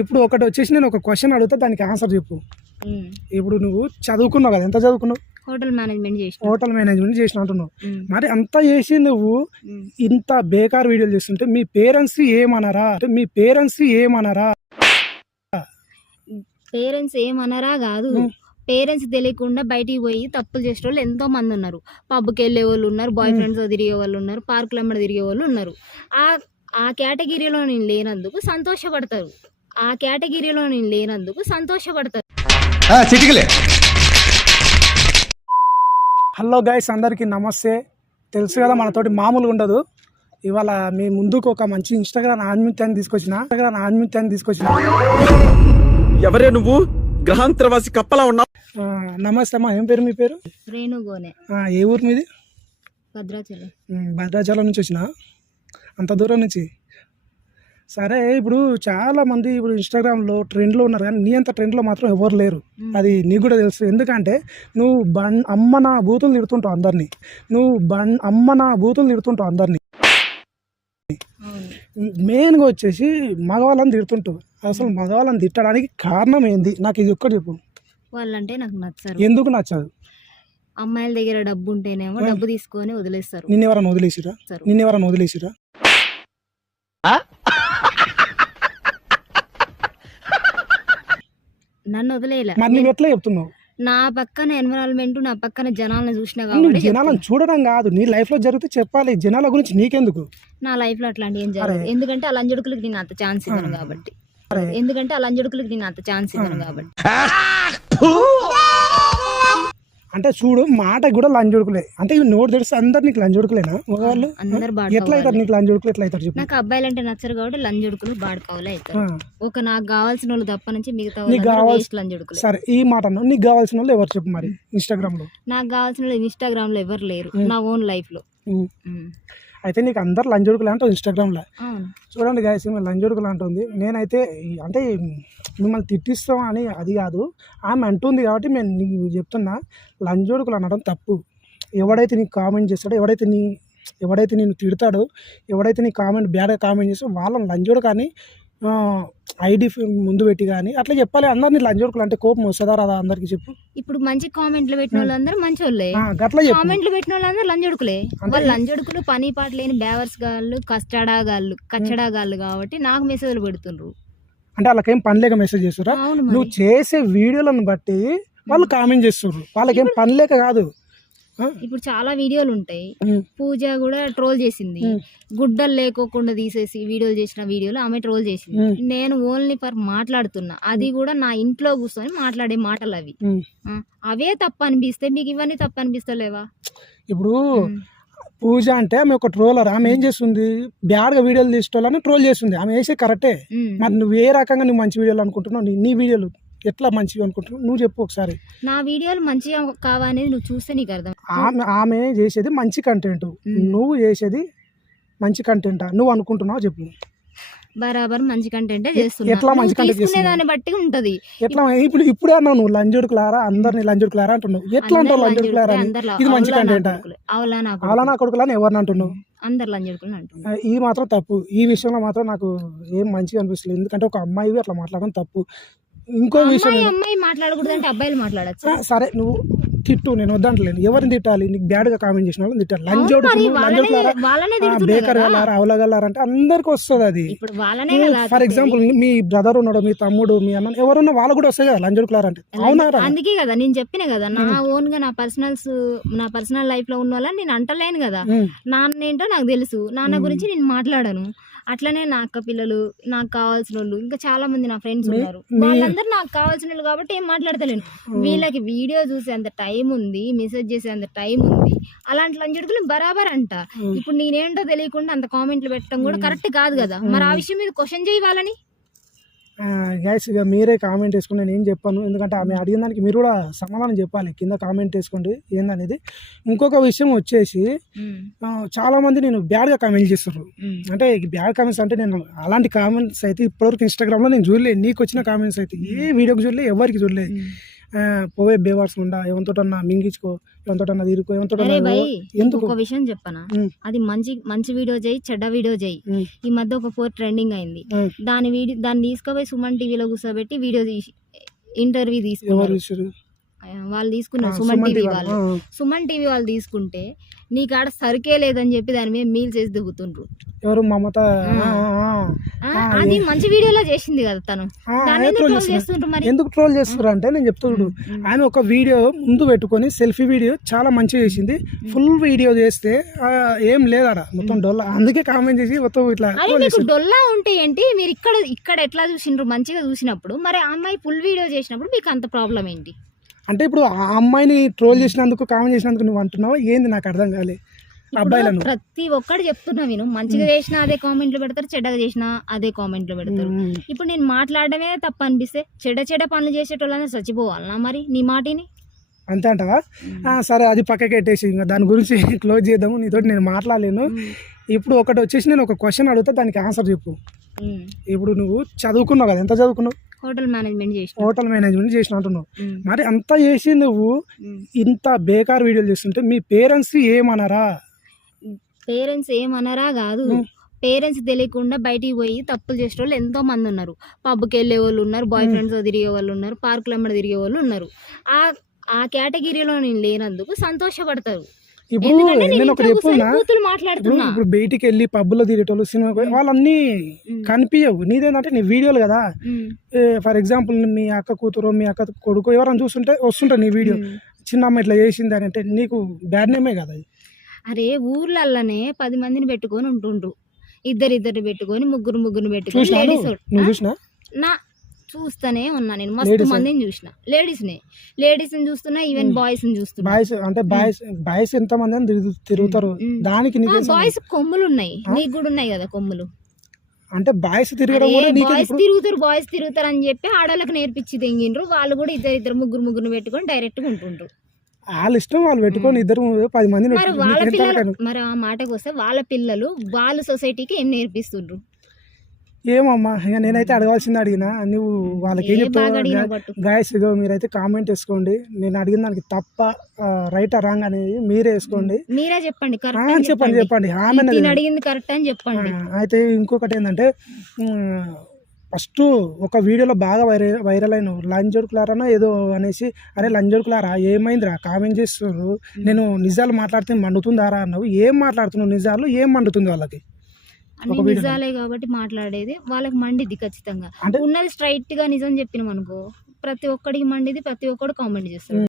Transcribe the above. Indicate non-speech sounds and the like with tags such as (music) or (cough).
ఇప్పుడు ఒకటి వచ్చేసి నేను ఒక క్వశ్చన్ అడుగుతా దానికి ఆన్సర్ చెప్పు. ఇప్పుడు నువ్వు చదువుకున్నావు కదా ఎంత చదువుకున్నావు హోటల్ మేనేజ్మెంట్ చేసిన హోటల్ మేనేజ్మెంట్ చేసిన అంటున్నావు. మరి అంత చేసి నువ్వు. ఇంత బేకార్ వీడియోలు చేస్తుంటే మీ పేరెంట్స్ ఏమనరా అంటే మీ పేరెంట్స్ ఏమనరా పేరెంట్స్ ఏమనరా కాదు. పేరెంట్స్ తెలియకుండా బయటికి పోయి తప్పులు చేసే వాళ్ళు ఎంతో మంది ఉన్నారు పబ్కి వెళ్ళే వాళ్ళు ఉన్నారు బాయ్. ఫ్రెండ్స్ తిరిగే వాళ్ళు ఉన్నారు పార్కులు అమ్మడి తిరిగే వాళ్ళు ఉన్నారు ఆ ఆ కేటగిరీలో నేను లేనందుకు సంతోషపడతారు ఆ కేటగిరీలో నేను లేనందుకు సంతోషపడతారు చిటికలే. హలో గైస్ అందరికీ నమస్తే. తెలుసు కదా మనతోటి మామూలుగా ఉండదు. ఇవాళ మీ ముందుకు ఒక మంచి ఇన్స్టాగ్రామ్ ఆన్మిత్యాన్ని తీసుకొచ్చిన. ఇన్స్టాగ్రామ్ ఆన్మిత్యాన్ని తీసుకొచ్చిన. ఎవరే నువ్వు? గ్రహాంతరవాసి కప్పలా ఉన్నావు. ఆ, నమస్తే అమ్మా ఏం పేరు మీ పేరు? రేణుగోనే ఆ, ఏ ఊరు మీది? భద్రాచలం. భద్రాచలం నుంచి వచ్చిన? అంత దూరం నుంచి? సరే ఇప్పుడు చాలా మంది ఇప్పుడు ఇన్స్టాగ్రామ్లో ట్రెండ్లో ఉన్నారు కానీ నీ అంత ట్రెండ్లో మాత్రం ఎవరు లేరు. అది నీకు కూడా తెలుసు. ఎందుకంటే నువ్వు బన్ అమ్మ నా బూతులు తిడుతుంటావు అందరినీ. నువ్వు బన్ అమ్మ నా బూతులు తిడుతుంటావు అందరినీ. మెయిన్గా వచ్చేసి మగవాళ్ళని తిడుతుంటావు. అసలు మగవాళ్ళని తిట్టడానికి కారణం ఏంది? నాకు ఇది ఒక్కటి చెప్పు. వాళ్ళంటే నాకు నచ్చరు. ఎందుకు నచ్చదు? అమ్మాయిల దగ్గర డబ్బు ఉంటేనేమో. డబ్బు తీసుకొని వదిలేస్తారు. నిన్నెవరన్నా వదిలేసిరా? సరే. నిన్నెవరన్నా వదిలేసిరా? నన్ను వదిలేయలే. మరి నువ్వు ఎట్లా చెప్తున్నావు? నా పక్కన ఎన్విరాన్మెంట్ నా పక్కన జనాలను చూసినా నువ్వు కాబట్టి జనాలను చూడడం కాదు. నీ లైఫ్లో జరిగితే చెప్పాలి. జనాల గురించి నీకెందుకు? నా లైఫ్లో అట్లాంటి ఏం జరగదు. ఎందుకంటే ఆ లంజడుకులకి నేను అంత ఛాన్స్ ఇవ్వను కాబట్టి. ఎందుకంటే ఆ లంజడుకులకి నేను అంత ఛాన్స్ ఇవ్వను కాబట్టి. అంటే చూడు మాట కూడా లంజోడుకులే అంటే ఇవి నోటు తెలిసి అందరు నీకు లంజోడుకులేనా మగవాళ్ళు ఎట్లా అవుతారు నీకు లంజోడుకులు ఎట్లా అవుతారు చెప్పు. నాకు అబ్బాయిలు అంటే నచ్చరు కాబట్టి లంజడుకులు బాడుకోవాలి ఒక నాకు కావాల్సిన వాళ్ళు తప్ప నుంచి మిగతా నీకు వాళ్ళు కావాల్సి- వేస్ట్ లంజడుకులు సరే ఈ మాట నీకు కావాల్సిన వాళ్ళు ఎవరు చెప్పు మరి ఇన్స్టాగ్రామ్లో? నాకు కావాల్సిన వాళ్ళు ఇన్స్టాగ్రామ్లో ఎవరు లేరు. నా ఓన్ లైఫ్లో. అయితే నీకు అందరు లంజోడుకులే అంటావు ఇన్స్టాగ్రామ్లో అవును. చూడండి గాయస్ ఈమె లంజోడుకులు అంటుంది. నేనైతే ఈ- అంటే మిమ్మల్ని తిట్టిస్తాం అని అది కాదు. ఆమె అంటుంది కాబట్టి నేను నీకు చెప్తున్నా లంజోడుకులు అనడం తప్పు. ఎవడైతే నీకు కామెంట్ చేస్తాడో ఎవడైతే నీ ఎవడైతే నేను తిడతాడో ఎవడైతే నీ కామెంట్ బ్యాడ్గా కామెంట్ చేస్తాడో వాళ్ళని లంజోడు కానీ ఐడి ముందు పెట్టి కానీ అట్లా చెప్పాలి. అందరినీ లంజోడుకులు అంటే కోపం వస్తుందా రాదా అందరికి చెప్పు. ఇప్పుడు మంచి కామెంట్లు పెట్టిన వాళ్ళందరూ మంచి వాళ్ళే చెప్పు. కామెంట్లు పెట్టిన వాళ్ళందరూ లంజడుకులే. వాళ్ళు లంజడుకులు పని పాట లేని బేవర్స్ గాళ్ళు కస్టడా గాళ్ళు కచ్చడా గాళ్ళు కాబట్టి నాకు మెసేజ్లు పెడుతుండ్రు. అంటే వాళ్ళకేం పని లేక మెసేజ్ చేస్తురా నువ్వు. చేసే వీడియోలను బట్టి వాళ్ళు కామెంట్ చేస్తుర్రు. వాళ్ళకేం పని లేక కాదు? ఇప్పుడు చాలా వీడియోలు ఉంటాయి పూజ కూడా ట్రోల్ చేసింది. గుడ్డలు లేకోకుండా తీసేసి వీడియోలు చేసిన వీడియోలు ఆమె ట్రోల్ చేసింది. నేను ఓన్లీ ఫర్ మాట్లాడుతున్నా. అది కూడా నా ఇంట్లో కూర్చొని మాట్లాడే మాటలు అవి అవే తప్పు అనిపిస్తే మీకు ఇవన్నీ తప్పు అనిపిస్తలేవా ఇప్పుడు. పూజ అంటే ఆమె ఒక ట్రోలర్. ఆమె ఏం చేస్తుంది? బ్యాడ్గా వీడియోలు తీసుకోవాలని ట్రోల్ చేస్తుంది. ఆమె వేసే కరెక్టే. మరి నువ్వు ఏ రకంగా నువ్వు మంచి వీడియోలు అనుకుంటున్నావు? నీ వీడియోలు ఎట్లా మంచివి అనుకుంటున్నావు? నువ్వు చెప్పు ఒకసారి. నా వీడియోలు మంచిగా కావనేది నువ్వు చూస్తే నీకు అర్థం ఆమె ఆమె చేసేది మంచి కంటెంట్ నువ్వు చేసేది మంచి కంటెంటా నువ్వు అనుకుంటున్నావు చెప్పు. బరాబర్ మంచి కంటెంటే ఎట్లా చేస్తున్నా. మంచి తీసుకునే దాన్ని బట్టి ఉంటది. ఎట్లా ఇప్పుడు ఇప్పుడే అన్నావు నువ్వు లంజోడుకులారా అందరిని లంజోడుకులారా అంటున్నావు. ఎట్లా అంటావు లంజోడుకులారా అని? ఇది మంచి కంటెంటా అవులా నా కొడుకులని ఎవరిని అంటున్నావు? అందరు లంజడుకులు అంటున్నారు. ఆ, ఇది మాత్రం తప్పు. ఈ విషయంలో మాత్రం నాకు ఏం మంచిగా అనిపిస్తుంది ఎందుకంటే ఒక అమ్మాయి అట్లా మాట్లాడడం తప్పు. ఇంకో విషయం అమ్మాయి ఏంటి- అమ్మాయి మాట్లాడకూడదు అంటే అబ్బాయిలు మాట్లాడచ్చు? సరే నువ్వు తిట్టు నేను వద్దంటలేను ఎవరిని తిట్టాలి? నీకు బ్యాడ్గా కామెంట్ చేసిన వాళ్ళని తిట్టాలి. లంజోడు తిడుతున్నారు బేకర్ కదా. గలారా అవలగలారా అంటే అందరికి వస్తుంది అది. ఫర్ ఎగ్జాంపుల్ మీ బ్రదర్ ఉన్నాడు మీ తమ్ముడు మీ అన్న ఎవరున్నా వాళ్ళు కూడా వస్తాయి కదా లంజోడు క్లార్ అంటే అవునా? అందుకే కదా నేను చెప్పిన కదా నా ఓన్గా నా పర్సనల్స్ నా పర్సనల్ లైఫ్లో ఉన్న వాళ్ళని నేను అంటలేను కదా. నాన్న ఏంటో నాకు తెలుసు. నాన్న గురించి నేను మాట్లాడను. అట్లనే నా అక్క పిల్లలు నాకు కావాల్సిన వాళ్ళు ఇంకా చాలా మంది నా ఫ్రెండ్స్ ఉన్నారు. వాళ్ళందరూ నాకు కావాల్సిన వాళ్ళు కాబట్టి ఏం మాట్లాడతలేను. వీళ్ళకి వీడియో చూసే అంత టైం ఉంది మెసేజ్ చేసే అంత టైం ఉంది అలాంటి లంజడుకులు బరాబర్ అంట. ఇప్పుడు నేనేంటో తెలియకుండా అంత కామెంట్లు పెట్టడం కూడా కరెక్ట్ కాదు కదా. మరి ఆ విషయం మీద క్వశ్చన్ చేయి వాళ్ళని. ఆ, గైస్ ఇక మీరే కామెంట్ వేసుకుని నేను ఏం చెప్పాను. ఎందుకంటే ఆమె అడిగిన దానికి మీరు కూడా సమాధానం చెప్పాలి. కింద కామెంట్ వేసుకోండి ఏందనేది. ఇంకొక విషయం వచ్చేసి ఆ, చాలా మంది నేను బ్యాడ్గా కామెంట్ చేస్తారు అంటే బ్యాడ్ కామెంట్స్ అంటే నేను అలాంటి కామెంట్స్ అయితే ఇప్పటివరకు ఇన్స్టాగ్రామ్లో నేను చూడలేదు నీకు వచ్చిన కామెంట్స్ అయితే ఏ వీడియోకి చూడలేదు ఎవరికి చూడలేదు పోవే బేవార్స్ ఉండా ఎవరితోటన్నా మింగించుకో ఎవరితోటన్నా తీరుకో ఎవరితోటన్నా ఎందుకు ఒక విషయం చెప్పనా. అది మంచి మంచి వీడియో చేయి చెడ్డ వీడియో చేయి. ఈ మధ్య ఒక ఫోర్ ట్రెండింగ్ అయింది. దాని వీడియో దాన్ని తీసుకుపోయి సుమన్ టీవీలో కూర్చోబెట్టి వీడియో తీసి ఇంటర్వ్యూ తీసుకున్నారు ఆ, వాళ్ళు తీసుకున్నారు. సుమన్ టీవీ వాళ్ళు. సుమన్ టీవీ వాళ్ళు తీసుకుంటే నీ కాడ సరికే లేదని చెప్పి దాని మీద మీల్ చేసి దిగుతుండ్రు. ఎవరు మమత? అది మంచి వీడియోలో చేసింది కదా తను. మరి? ఎందుకు ట్రోల్ చేస్తున్నారు అంటే నేను చెప్తా చూడు. ఉమ్. ఆయన ఒక వీడియో ముందు పెట్టుకొని సెల్ఫీ వీడియో చాలా మంచిగా చేసింది. ఫుల్ వీడియో చేస్తే ఏం లేదట. మొత్తం డొల్ల. అందుకే కామెంట్ చేసి మొత్తం ఇట్లా. డొల్లా ఉంటే ఏంటి? మీరు ఇక్కడ ఇక్కడ ఎట్లా చూసిండ్రు? మంచిగా చూసినప్పుడు. మరి ఆ అమ్మాయి ఫుల్ వీడియో చేసినప్పుడు మీకు అంత ప్రాబ్లం ఏంటి? అంటే ఇప్పుడు ఆ అమ్మాయిని ట్రోల్ చేసినందుకు కామెంట్ చేసినందుకు నువ్వు అంటున్నావు? ఏంది నాకు అర్థం కాలే. అబ్బాయిలను. ప్రతి ఒక్కటి చెప్తున్నా నేను మంచిగా చేసినా అదే కామెంట్లు పెడతారు చెడ్డగా చేసినా అదే కామెంట్లు పెడతారు. ఇప్పుడు నేను మాట్లాడడమే తప్పు అనిపిస్తే చెడ్డ చెడ్డ పనులు చేసేటోళ్ళనే చచ్చిపోవాలనా మరి నీ మాటిని? అంతే అంటావా? సరే అది పక్కకి పెట్టేసి ఇంకా దాని గురించి (laughs) క్లోజ్ చేద్దాము. నీతో నేను మాట్లాడలేను. ఇప్పుడు ఒకటి వచ్చేసి నేను ఒక క్వశ్చన్ అడుగుతా దానికి ఆన్సర్ చెప్పు. ఇప్పుడు నువ్వు చదువుకున్నావు కదా ఎంత చదువుకున్నావు? హోటల్ మేనేజ్మెంట్ చేసిన. హోటల్ మేనేజ్మెంట్ చేసిన అంటున్నావు. మరి అంత చేసి నువ్వు ఇంత బేకార్ వీడియోలు చేస్తుంటే మీ పేరెంట్స్ ఏమనరా? పేరెంట్స్ ఏమనరా కాదు. పేరెంట్స్ తెలియకుండా బయటికి పోయి తప్పులు చేసే వాళ్ళు ఎంతో మంది ఉన్నారు. పబ్కి వెళ్ళే వాళ్ళు ఉన్నారు బాయ్. ఫ్రెండ్స్ తిరిగే వాళ్ళు ఉన్నారు పార్కులు అమ్మడి తిరిగే వాళ్ళు ఉన్నారు. ఆ ఆ కేటగిరీలో నేను లేనందుకు సంతోషపడతారు. ఇప్పుడు నేను ఒకటి చెప్పున్నా ఇప్పుడు బయటికి వెళ్ళి పబ్బులో తిరిగేటోళ్ళు సినిమా. వాళ్ళన్నీ. కనిపించవు నీదేంటంటే నీ వీడియోలు కదా. ఫర్ ఎగ్జాంపుల్ మీ అక్క కూతురు మీ అక్క కొడుకు ఎవరైనా చూస్తుంటే వస్తుంటారు నీ వీడియో. చిన్న అమ్మ ఇట్లా చేసింది అని అంటే నీకు బ్యాడ్ నేమే కదా అది అరే ఊర్లల్లనే పది మందిని పెట్టుకొని ఉంటుండ్రు. ఇద్దరు ఇద్దరు పెట్టుకొని ముగ్గురు ముగ్గురు పెట్టుకొని నా చూస్తూనే ఉన్నా నేను. మస్తు? మందిని చూసిన. లేడీస్ నే. లేడీస్ని చూస్తున్నా ఈవెన్ ఉమ్. బాయ్స్ని చూస్తున్నా. బాయ్స్ అంటే బాయ్స్ బాయ్స్ ఎంత మంది తిరుగుతారు. దానికి నీకు బాయ్స్ కొమ్ములు ఉన్నాయి? నీకు కూడా ఉన్నాయి కదా కొమ్ములు. అంటే బాయ్స్ తిరగడం కూడా నీకు బాయ్స్ తిరుగుతారు బాయ్స్ తిరుగుతారు అని చెప్పి ఆడవాళ్ళకి నేర్పించి తెంగిండ్రు వాళ్ళు కూడా ఇద్దరు ఇద్దరు ముగ్గురు ముగ్గురు పెట్టుకొని డైరెక్ట్గా ఉంటుండ్రు. వాళ్ళ ఇష్టం వాళ్ళు పెట్టుకొని ఇద్దరు పది మందిని మరి వాళ్ళ పిల్లలు? మరి ఆ మాటకు వస్తే వాళ్ళ పిల్లలు వాళ్ళ సొసైటీకి ఏం నేర్పిస్తుండ్రు? ఏమమ్మా? ఇక నేనైతే అడగాల్సింది అడిగినా. నువ్వు వాళ్ళకి ఏం చెప్తావు గాయస్ ఇగో మీరైతే కామెంట్ వేసుకోండి. నేను అడిగిన దానికి తప్ప రైట్ రాంగ్ అనేది మీరే వేసుకోండి. మీరే చెప్పండి చెప్పండి చెప్పండి. ఆమె అడిగింది కరెక్ట్ అని చెప్పండి. అయితే ఇంకొకటి ఏంటంటే ఫస్ట్ ఒక వీడియోలో బాగా వైరల్ వైరల్ అయిన లంజోడ్ క్లారానో ఏదో అనేసి అరే లంజోడ్ క్లారా ఏమైందిరా? కామెంట్ చేస్తున్నారు. నేను నిజాలు మాట్లాడితే మండుతుందారా? అన్నావు. ఏం మాట్లాడుతున్నావు? నిజాలు ఏం మండుతుంది వాళ్ళకి? అన్ని. నిజాలే కాబట్టి మాట్లాడేది. వాళ్ళకి మండిది ఖచ్చితంగా. ఉన్నది స్ట్రైట్గా నిజం చెప్పినాం అనుకో ప్రతి ఒక్కడికి మండిది ప్రతి ఒక్కడు కామెంట్ చేస్తాడు.